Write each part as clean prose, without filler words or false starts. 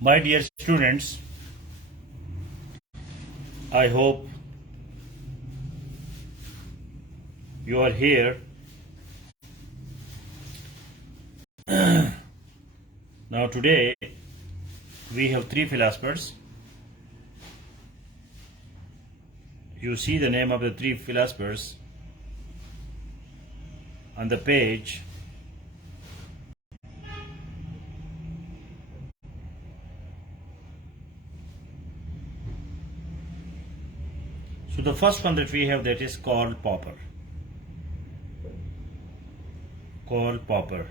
My dear students, I hope you are here. Now today we have three philosophers. You see the name of the three philosophers on the page. So the first one that we have, that is Karl Popper. Karl Popper.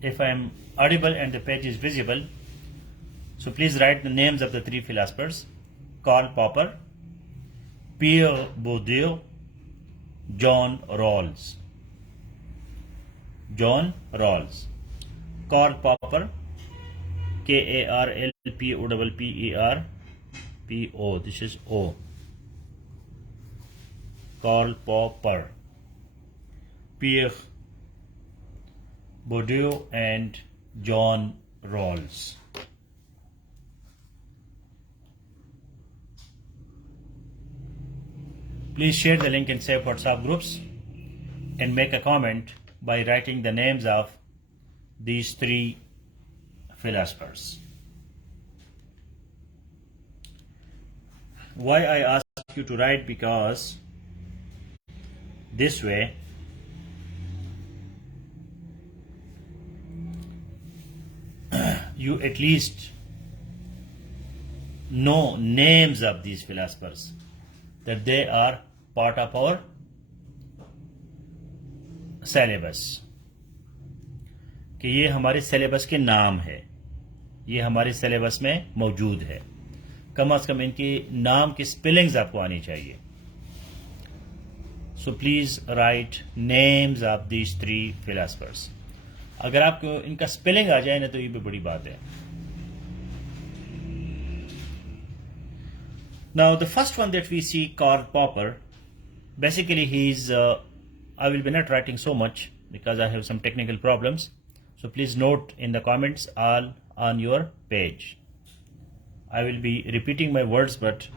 If I am audible and the page is visible, so please write the names of the three philosophers: Karl Popper, Pierre Bourdieu, John Rawls. John Rawls. Karl Popper, Karlpopper, P-O, this is O. Karl Popper, Pierre Bourdieu and John Rawls. Please share the link in safe WhatsApp groups and make a comment by writing the names of these three philosophers. Why I ask you to write? Because this way you at least know names of these philosophers, that they are part of our syllabus, کہ یہ ہمارے syllabus کے نام ہے، یہ ہمارے syllabus میں موجود ہے. کم از کم ان کی نام کی سپیلنگز آپ کو آنی چاہیے. So please write names of these three philosophers. اگر آپ کو ان کا سپیلنگ آ جائے نا تو یہ بھی بڑی بات ہے. Now the first one that we see, Karl Popper, basically he is, I will be not writing so much because I have some technical problems. So please note in the comments all on your page. I will be repeating my words, but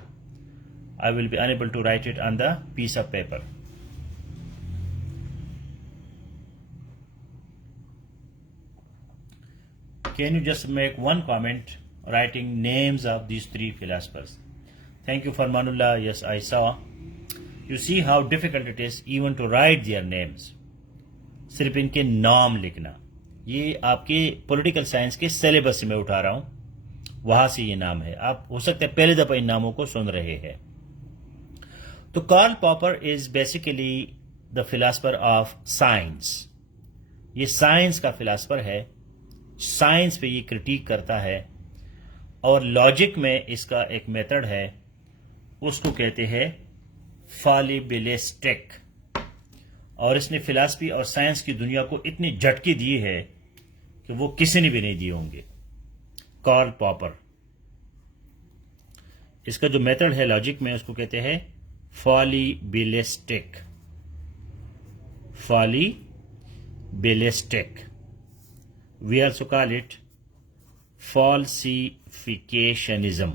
I will be unable to write it on the piece of paper. Can you just make one comment writing names of these three philosophers? Thank you for Manullah. Yes, I saw. You see how difficult it is even to write their names. صرف ان کے نام لکھنا. یہ آپ کے political science کے syllabus سے میں اٹھا رہا ہوں, وہاں سے یہ نام ہے. آپ ہو سکتا ہے پہلے دفعہ ان ناموں کو سن رہے ہیں. تو Karl Popper is basically the philosopher of science. یہ سائنس کا فلاسفر ہے. سائنس پہ یہ کرٹیک کرتا ہے, اور لاجک میں اس کا ایک میتھڈ ہے, اس کو کہتے ہیں فالیبلسٹک. اور اس نے فلاسفی اور سائنس کی دنیا کو اتنی جھٹکی دی ہے کہ وہ کسی نے بھی نہیں دیے ہوں گے. کارل پاپر, اس کا جو میتھڈ ہے لاجک میں, اس کو کہتے ہیں فالیبلسٹک. فالیبلسٹک. We also call it falsificationism.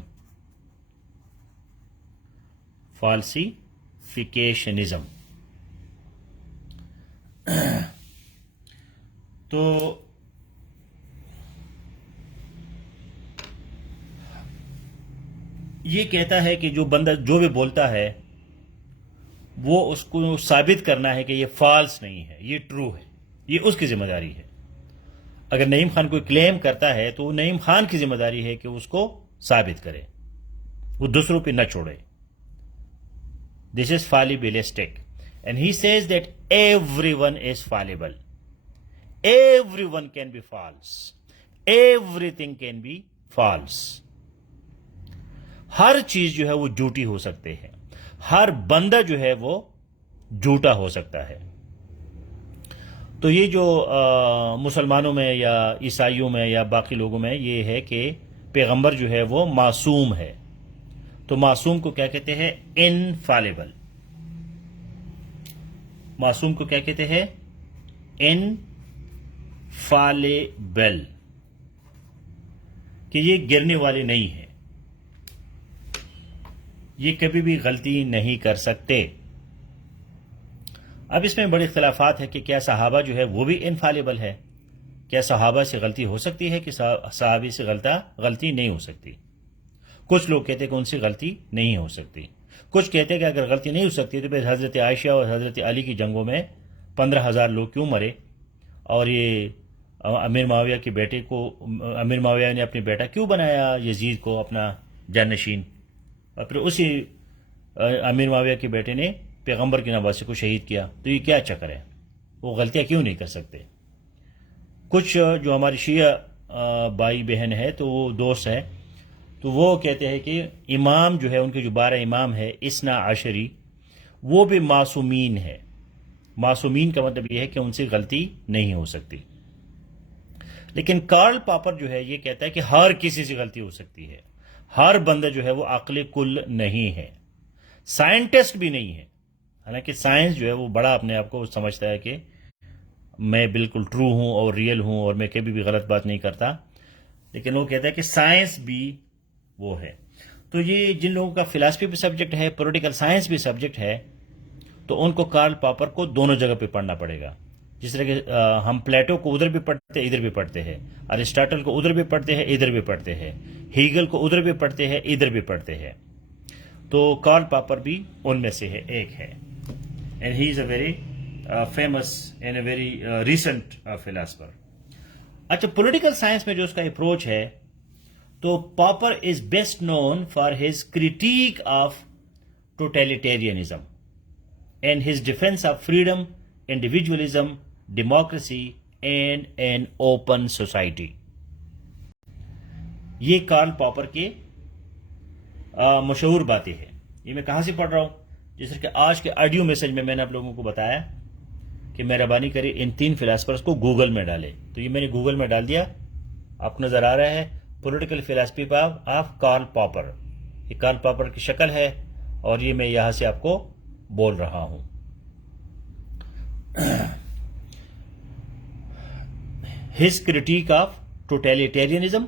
Falsificationism. تو یہ کہتا ہے کہ جو بندہ جو بھی بولتا ہے وہ اس کو ثابت کرنا ہے کہ یہ فالس نہیں ہے, یہ ٹرو ہے. یہ اس کی ذمہ داری ہے. اگر نعیم خان کوئی کلیم کرتا ہے تو نعیم خان کی ذمہ داری ہے کہ اس کو ثابت کرے, وہ دوسروں پہ نہ چھوڑے. This is fallibilistic. And he says that everyone is fallible. Everyone can be false. Everything can be false. ہر چیز جو ہے وہ جھوٹی ہو سکتے ہیں. ہر بندہ جو ہے وہ جھوٹا ہو سکتا ہے. تو یہ جو مسلمانوں میں یا عیسائیوں میں یا باقی لوگوں میں یہ ہے کہ پیغمبر جو ہے وہ معصوم ہے. تو معصوم کو کیا کہتے ہیں؟ انفالیبل. معصوم کو کیا کہتے ہیں؟ fallible کہ یہ گرنے والے نہیں ہیں، یہ کبھی بھی غلطی نہیں کر سکتے۔ اب اس میں بڑے اختلافات ہیں کہ کیا صحابہ جو ہے وہ بھی انفالبل ہے، کیا صحابہ سے غلطی ہو سکتی ہے کہ صحابی سے غلطی نہیں ہو سکتی۔ کچھ لوگ کہتے ہیں کہ ان سے غلطی نہیں ہو سکتی، کچھ کہتے ہیں کہ اگر غلطی نہیں ہو سکتی تو پھر حضرت عائشہ اور حضرت علی کی جنگوں میں 15,000 لوگ کیوں مرے، اور یہ امیر معاویہ کے بیٹے کو، امیر معاویہ نے اپنے بیٹا کیوں بنایا یزید کو اپنا جانشین، اور پھر اسی امیر معاویہ کے بیٹے نے پیغمبر کے نواسے کو شہید کیا، تو یہ کیا چکر ہے، وہ غلطیاں کیوں نہیں کر سکتے۔ کچھ جو ہماری شیعہ بھائی بہن ہے تو وہ دوست ہے، تو وہ کہتے ہیں کہ امام جو ہے، ان کے جو 12 امام ہے اثنا عشری، وہ بھی معصومین ہے۔ معصومین کا مطلب یہ ہے کہ ان سے غلطی نہیں ہو سکتی، لیکن کارل پاپر جو ہے یہ کہتا ہے کہ ہر کسی سے غلطی ہو سکتی ہے، ہر بندہ جو ہے وہ عقل کل نہیں ہے، سائنٹسٹ بھی نہیں ہے۔ حالانکہ سائنس جو ہے وہ بڑا اپنے آپ کو سمجھتا ہے کہ میں بالکل ٹرو ہوں اور ریئل ہوں اور میں کبھی بھی غلط بات نہیں کرتا، لیکن وہ کہتا ہے کہ سائنس بھی وہ ہے۔ تو یہ جن لوگوں کا فلاسفی بھی سبجیکٹ ہے، پولیٹیکل سائنس بھی سبجیکٹ ہے، تو ان کو کارل پاپر کو دونوں جگہ پہ پڑھنا پڑے گا۔ جس طرح کہ ہم پلیٹو کو ادھر بھی پڑھتے ہیں ادھر بھی پڑھتے ہیں، ارسطاٹل کو ادھر بھی پڑھتے ہیں ادھر بھی پڑھتے ہیں، ہیگل کو ادھر بھی پڑھتے ہیں ادھر بھی پڑھتے ہیں، تو کارل پاپر بھی ان میں سے ہے، ایک ہے، and he is a very famous and a very recent philosopher. اچھا، پولیٹیکل سائنس میں جو اس کا اپروچ ہے، تو Popper is best known for his critique of totalitarianism and his defence of freedom, individualism, democracy and an open society. یہ Karl Popper کے مشہور باتیں ہیں۔ یہ میں کہاں سے پڑھ رہا ہوں؟ جس طرح کہ آج کے آڈیو میسج میں نے آپ لوگوں کو بتایا کہ مہربانی کرے ان 3 فلاسفرز کو گوگل میں ڈالے، تو یہ میں نے گوگل میں ڈال دیا، آپ کو نظر آ رہا ہے political philosophy of Carl pauper. یہ کارل پاپر کی شکل ہے اور یہ میں یہاں سے آپ کو بول رہا ہوں۔ ہز کریٹیک آف ٹوٹیلیٹیرینزم،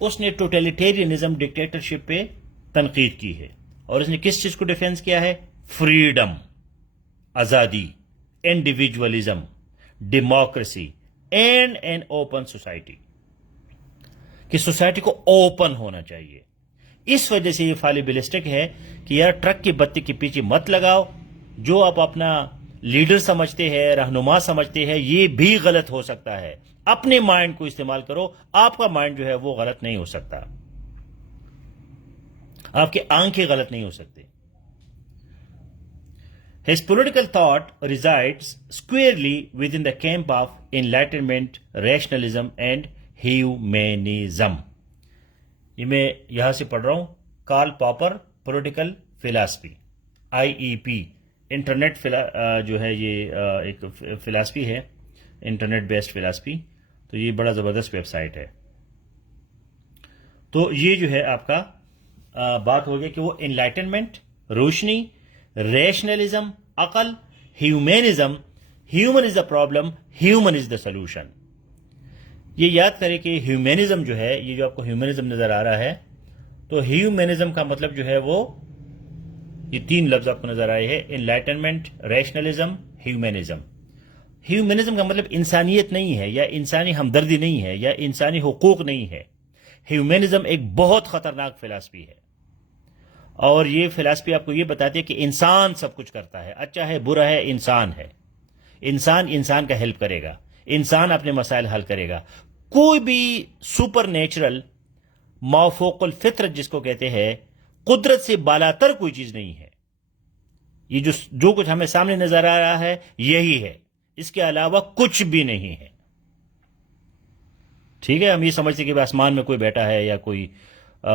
اس نے ٹوٹیلیٹیرینزم، ڈکٹیٹرشپ پہ تنقید کی ہے، اور اس نے کس چیز کو ڈیفینس کیا ہے؟ فریڈم، آزادی، individualism, democracy and an open society, کہ سوسائٹی کو اوپن ہونا چاہیے۔ اس وجہ سے یہ فالبلسٹک ہے کہ یار ٹرک کی بتی کے پیچھے مت لگاؤ، جو آپ اپنا لیڈر سمجھتے ہیں، رہنما سمجھتے ہیں، یہ بھی غلط ہو سکتا ہے۔ اپنے مائنڈ کو استعمال کرو، آپ کا مائنڈ جو ہے وہ غلط نہیں ہو سکتا، آپ کی آنکھیں غلط نہیں ہو سکتے۔ His political thought resides squarely within the camp of enlightenment, rationalism and humanism۔ یہ میں یہاں سے پڑھ رہا ہوں، Karl Popper political philosophy, IEP، internet جو ہے یہ ایک فلاسفی ہے، انٹرنیٹ بیسڈ فلاسفی، تو یہ بڑا زبردست ویب سائٹ ہے۔ تو یہ جو ہے آپ کا بات ہو گیا کہ وہ انلائٹنمنٹ، روشنی، ریشنلزم، عقل، humanism, human is the problem, human is the solution. یہ یاد کریں کہ ہیومنزم جو ہے، یہ جو آپ کو ہیومنزم نظر آ رہا ہے، تو ہیومنزم کا مطلب جو ہے وہ یہ 3 لفظ آپ کو نظر آئے ہیں، انلائٹنمنٹ، ریشنلزم، ہیومنزم۔ ہیومنزم کا مطلب انسانیت نہیں ہے، یا انسانی ہمدردی نہیں ہے، یا انسانی حقوق نہیں ہے۔ ہیومنزم ایک بہت خطرناک فلاسفی ہے، اور یہ فلاسفی آپ کو یہ بتاتی ہے کہ انسان سب کچھ کرتا ہے، اچھا ہے برا ہے، انسان ہے، انسان کا ہیلپ کرے گا، انسان اپنے مسائل حل کرے گا۔ کوئی بھی سپر نیچرل، مافوق الفطرت جس کو کہتے ہیں، قدرت سے بالاتر کوئی چیز نہیں ہے۔ یہ جو کچھ ہمیں سامنے نظر آ رہا ہے یہی ہے، اس کے علاوہ کچھ بھی نہیں ہے۔ ٹھیک ہے، ہم یہ سمجھتے کہ آسمان میں کوئی بیٹا ہے، یا کوئی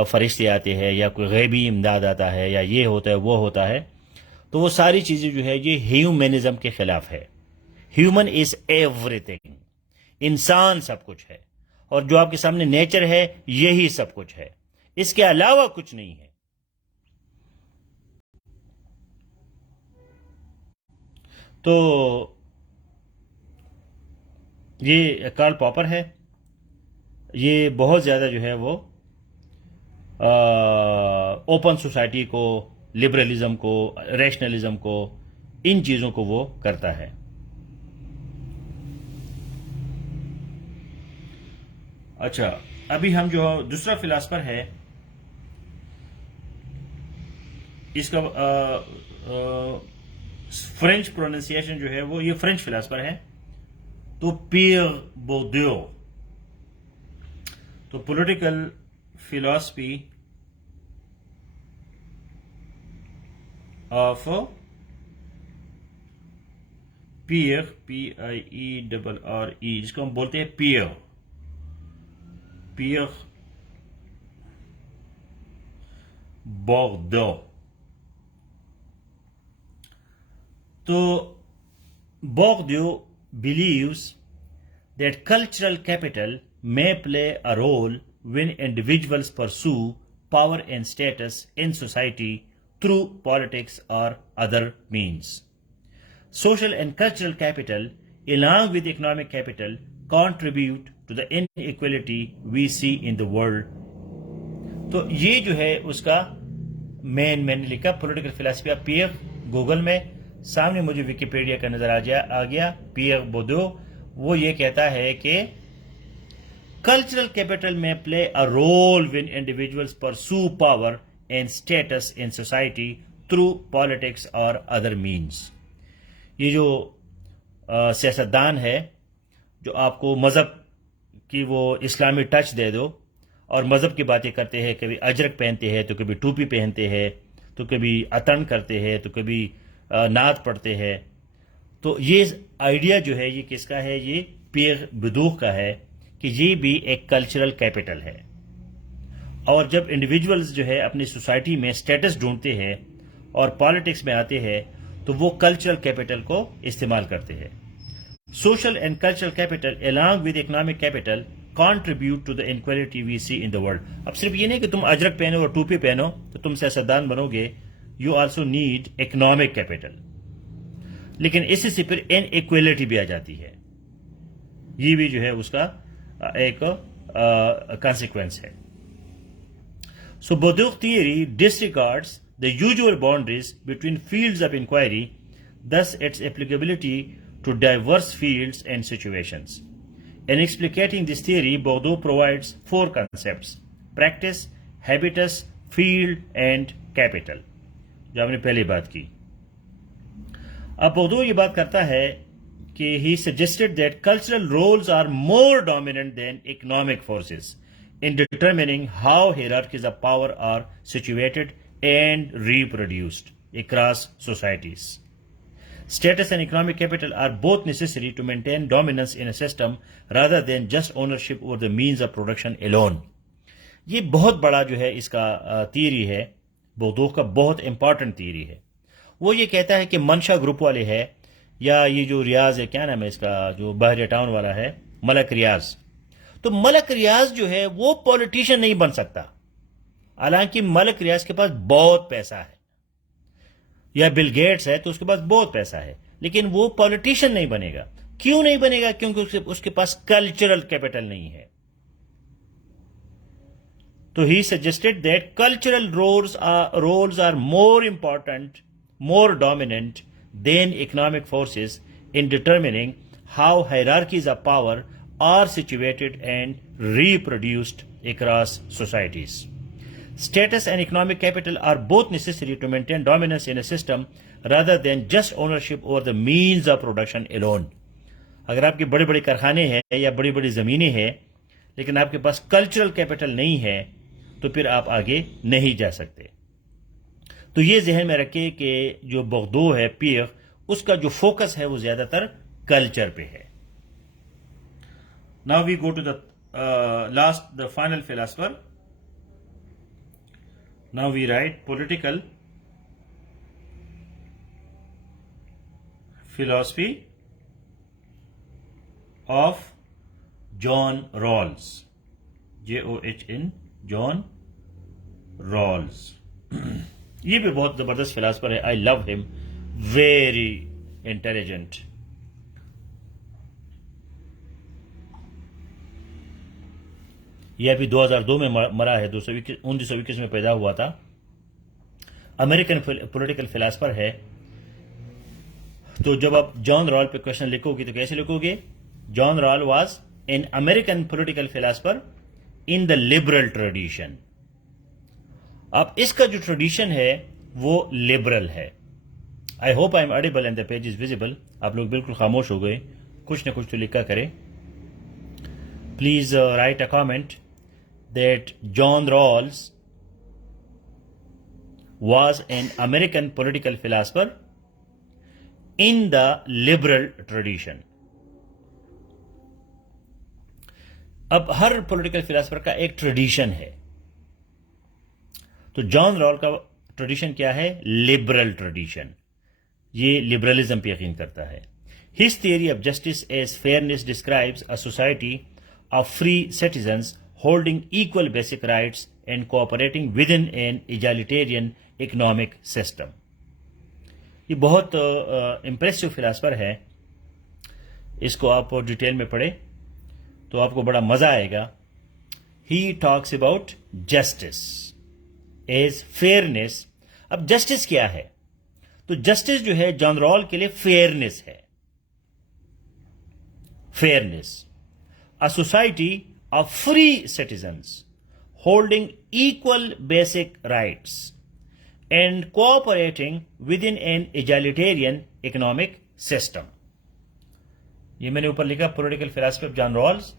فرشتے آتے ہیں، یا کوئی غیبی امداد آتا ہے، یا یہ ہوتا ہے وہ ہوتا ہے، تو وہ ساری چیزیں جو ہے یہ ہیومنزم کے خلاف ہے۔ ہیومن از ایوری تھنگ، انسان سب کچھ ہے، اور جو آپ کے سامنے نیچر ہے یہی سب کچھ ہے، اس کے علاوہ کچھ نہیں ہے۔ تو یہ کارل پاپر ہے. یہ بہت زیادہ جو ہے وہ اوپن سوسائٹی کو، لبرلزم کو، ریشنلزم کو، ان چیزوں کو وہ کرتا ہے. اچھا، ابھی ہم جو دوسرا فلاسفر ہے اس کا فرینچ پروننسیشن جو ہے وہ، یہ فرینچ فلاسفر ہے تو پیئر بوردیو. تو political philosophy of Pierre, PIERRE، جس کو ہم بولتے ہیں پیئر بوردو. تو Bourdieu believes that cultural capital may play a role when individuals pursue power and status in society through politics or other means. Social and cultural capital, along with economic capital, contribute to the inequality we see in the world. تو یہ جو ہے اس کا میں نے لکھا political philosophy of Pierre. Google میں سامنے مجھے ویکیپیڈیا کا نظر آ گیا. پیئر بوردیو وہ یہ کہتا ہے کہ کلچرل کیپٹل میں play a role when individuals pursue power and status in society through politics اور ادر مینس. یہ جو سیاستدان ہے جو آپ کو مذہب کی وہ اسلامی ٹچ دے دو اور مذہب کی باتیں کرتے ہیں، کبھی اجرک پہنتے ہیں تو کبھی ٹوپی پہنتے ہیں تو کبھی اتن کرتے ہیں تو کبھی نعت پڑھتے ہیں. تو یہ آئیڈیا جو ہے یہ کس کا ہے؟ یہ پیئر بوردیو کا ہے کہ یہ بھی ایک کلچرل کیپٹل ہے. اور جب انڈیویجولز جو ہے اپنی سوسائٹی میں سٹیٹس ڈھونڈتے ہیں اور پالیٹکس میں آتے ہیں تو وہ کلچرل کیپٹل کو استعمال کرتے ہیں. Social and cultural capital along with economic capital contribute to the inequality we see in the world. اب صرف یہ نہیں کہ تم اجرک پہنو اور ٹوپی پہنو تو تم سیاستدان بنو گے. You also need economic capital. لیکن اس سے پھر ان ایکویلٹی بھی آ جاتی ہے. یہ بھی جو ہے اس کا ایک کانسیکوینس ہے. So Bourdieu's theory disregards the usual boundaries between fields of inquiry, thus its applicability to diverse fields and situations. In explicating this theory, Bourdieu provides four concepts: practice, habitus, field and capital. جو ہم نے پہلی بات کی. اب Bourdieu یہ بات کرتا ہے کہ he suggested that cultural roles are more dominant than economic forces in determining how hierarchies of power are situated and reproduced across societies. Status and economic capital are both necessary to maintain dominance in a system rather than just ownership over the means of production alone. یہ بہت بڑا جو ہے اس کا theory ہے، بوردیو کا بہت important theory ہے. وہ یہ کہتا ہے کہ منشا گروپ والے ہے، یا یہ جو ریاض ہے، کیا نام ہے اس کا، جو بحریہ ٹاؤن والا ہے، ملک ریاض. تو ملک ریاض جو ہے وہ پولیٹیشین نہیں بن سکتا، حالانکہ ملک ریاض کے پاس بہت پیسہ ہے. یا بل گیٹس ہے تو اس کے پاس بہت پیسہ ہے، لیکن وہ پولیٹیشین نہیں بنے گا. کیوں نہیں بنے گا؟ کیونکہ اس کے پاس کلچرل کیپٹل نہیں ہے. تو he suggested that cultural roles are more important, more dominant than economic forces in determining how hierarchies of power are situated and reproduced across societies. Status and economic capital are both necessary to maintain dominance in a system rather than just ownership over the means of production alone. اگر آپ کے بڑے بڑے کارخانے ہیں یا بڑی بڑی زمینیں ہیں لیکن آپ کے پاس کلچرل کیپٹل نہیں ہے تو پھر آپ آگے نہیں جا سکتے. تو یہ ذہن میں رکھیں کہ جو بوردیو ہے پیئر، اس کا جو فوکس ہے وہ زیادہ تر کلچر پہ ہے. Now we go to the final philosopher. Now we write political philosophy of John Rawls. John, John Rawls. یہ بھی بہت زبردست فلاسفر ہے. I love him. Very intelligent. یہ ابھی 2002 میں مرا ہے, 1921 میں پیدا ہوا تھا. امریکن پولیٹیکل فلاسفر ہے. تو جب آپ جان رال پہ کوشچن لکھو گے تو کیسے لکھو گے؟ John Rawl was an American political philosopher in the liberal tradition. اب اس کا جو ٹریڈیشن ہے وہ لبرل ہے. I hope I am audible and the page is visible. آپ لوگ بالکل خاموش ہو گئے, کچھ نہ کچھ تو لکھا کریں. Please write a comment that John Rawls was an American political philosopher in the liberal tradition. اب ہر پولیٹیکل فلاسفر کا ایک ٹریڈیشن ہے. تو جان رال کا ٹریڈیشن کیا ہے؟ Liberal tradition. یہ لبرلزم پہ یقین کرتا ہے. His theory of justice as fairness describes a society of free citizens holding equal basic rights and cooperating within an egalitarian economic system. یہ بہت امپریسو فلاسفر ہے. اس کو آپ ڈیٹیل میں پڑھیں تو آپ کو بڑا مزہ آئے گا. He talks about justice as fairness. اب جسٹس کیا ہے؟ تو جسٹس جو ہے جان رال کے لیے فیئرنیس ہے. Fairness, a society of free citizens holding equal basic rights and cooperating within an egalitarian economic system. یہ میں نے اوپر لکھا پولیٹیکل فلاسفی جان رالز.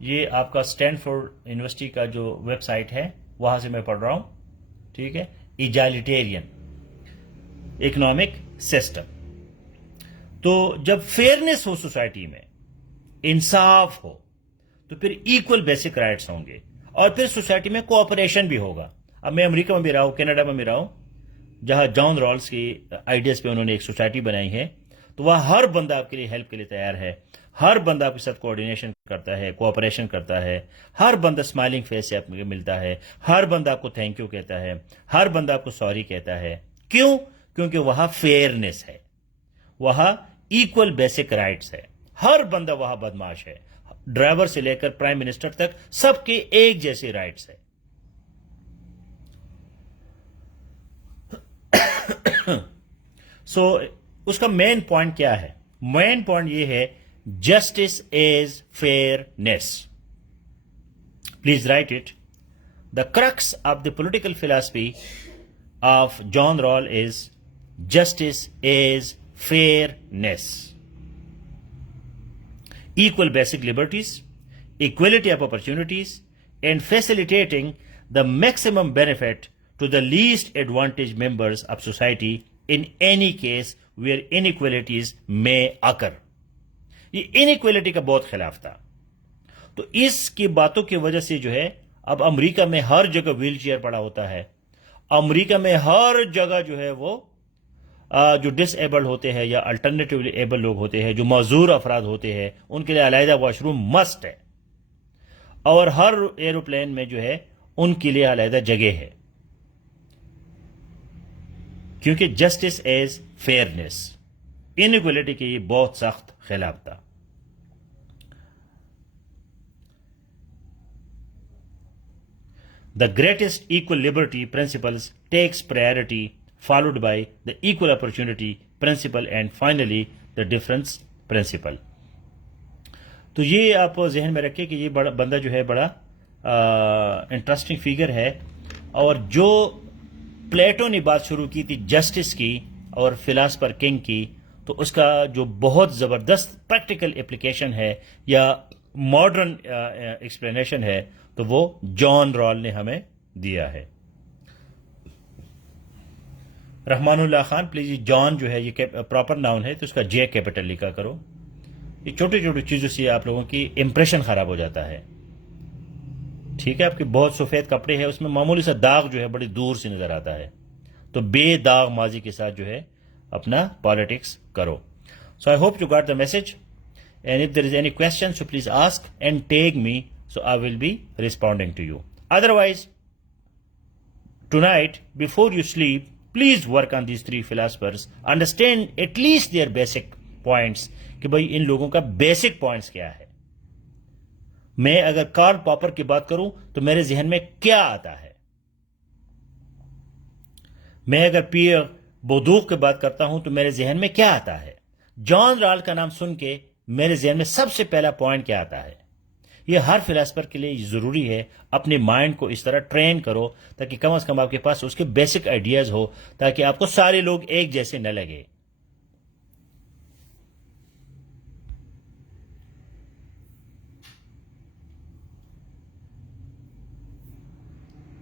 یہ آپ کا اسٹینفورڈ یونیورسٹی کا جو ویب سائٹ ہے وہاں سے میں پڑھ رہا ہوں. ٹھیک ہے, ایجالیٹیرین اکنامک سسٹم. تو جب فیئرنیس ہو سوسائٹی میں, انصاف ہو, تو پھر ایکول بیسک رائٹس ہوں گے اور پھر سوسائٹی میں کوآپریشن بھی ہوگا. اب میں امریکہ میں بھی رہا ہوں, کینیڈا میں بھی رہا ہوں, جہاں جان رالز کی آئیڈیاز پہ انہوں نے ایک سوسائٹی بنائی ہے. تو وہاں ہر بندہ آپ کے لیے ہیلپ کے لیے تیار ہے. ہر بندہ آپ کے ساتھ کوآرڈینیشن کرتا ہے, کوآپریشن کرتا ہے. ہر بندہ اسمائلنگ فیس سے آپ کو ملتا ہے. ہر بندہ آپ کو تھینک یو کہتا ہے. ہر بندہ آپ کو سوری کہتا ہے. کیوں؟ کیونکہ وہاں فیئرنیس ہے, وہاں ایکول بیسک رائٹس ہے. ہر بندہ وہاں بدماش ہے, ڈرائیور سے لے کر پرائم منسٹر تک سب کے ایک جیسے رائٹس ہے. سو اس کا مین پوائنٹ کیا ہے؟ مین پوائنٹ یہ ہے justice is fairness. Please write it. The crux of the political philosophy of John Rawl is justice is fairness. Equal basic liberties, equality of opportunities, and facilitating the maximum benefit to the least advantaged members of society in any case where inequalities may occur. یہ انیکویلٹی کا بہت خلاف تھا. تو اس کی باتوں کی وجہ سے جو ہے اب امریکہ میں ہر جگہ ویل چیئر پڑا ہوتا ہے. امریکہ میں ہر جگہ جو ہے وہ جو ڈس ایبلڈ ہوتے ہیں یا الٹرنیٹیولی ایبل لوگ ہوتے ہیں, جو معذور افراد ہوتے ہیں, ان کے لیے علیحدہ واش روم مسٹ ہے. اور ہر ایروپلین میں جو ہے ان کے لیے علیحدہ جگہ ہے, کیونکہ جسٹس ایز فیئرنیس. انیکولیٹی کے یہ بہت سخت خلاف تھا. The greatest equal liberty principles takes priority, followed by the equal opportunity principle, and finally the difference principle. تو یہ آپ ذہن میں رکھیں کہ یہ بڑا بندہ جو ہے بڑا انٹرسٹنگ فیگر ہے. اور جو پلیٹو نے بات شروع کی تھی جسٹس کی اور فلاسفر کنگ کی, تو اس کا جو بہت زبردست پریکٹیکل اپلیکیشن ہے یا ماڈرن ایکسپلینیشن ہے تو وہ جان رال نے ہمیں دیا ہے. رحمان اللہ خان, پلیز یہ جان جو ہے یہ پراپر ناؤن ہے تو اس کا جے کیپٹل لکھا کرو. یہ چھوٹی چھوٹی چیزوں سے آپ لوگوں کی امپریشن خراب ہو جاتا ہے. ٹھیک ہے, آپ کے بہت سفید کپڑے ہیں, اس میں معمولی سا داغ جو ہے بڑی دور سے نظر آتا ہے, تو بے داغ ماضی کے ساتھ جو ہے اپنا پالیٹکس کرو. So I hope you got the message, and if there is any question so please ask and tag me, so I will be responding to you. Otherwise, tonight, before you sleep, please work on these three philosophers. Understand at least their basic points. کہ بھئی ان لوگوں کا basic points کیا ہے. میں اگر Karl pauper کی بات کروں تو میرے ذہن میں کیا آتا ہے؟ میں اگر پیئر بودوغ کی بات کرتا ہوں تو میرے ذہن میں کیا آتا ہے؟ جان رالٹ کا نام سن کے میرے ذہن میں سب سے پہلا پوائنٹ کیا آتا ہے؟ یہ ہر فلاسفر کے لیے ضروری ہے، اپنے مائنڈ کو اس طرح ٹرین کرو تاکہ کم از کم آپ کے پاس اس کے بیسک آئیڈیاز ہو، تاکہ آپ کو سارے لوگ ایک جیسے نہ لگے۔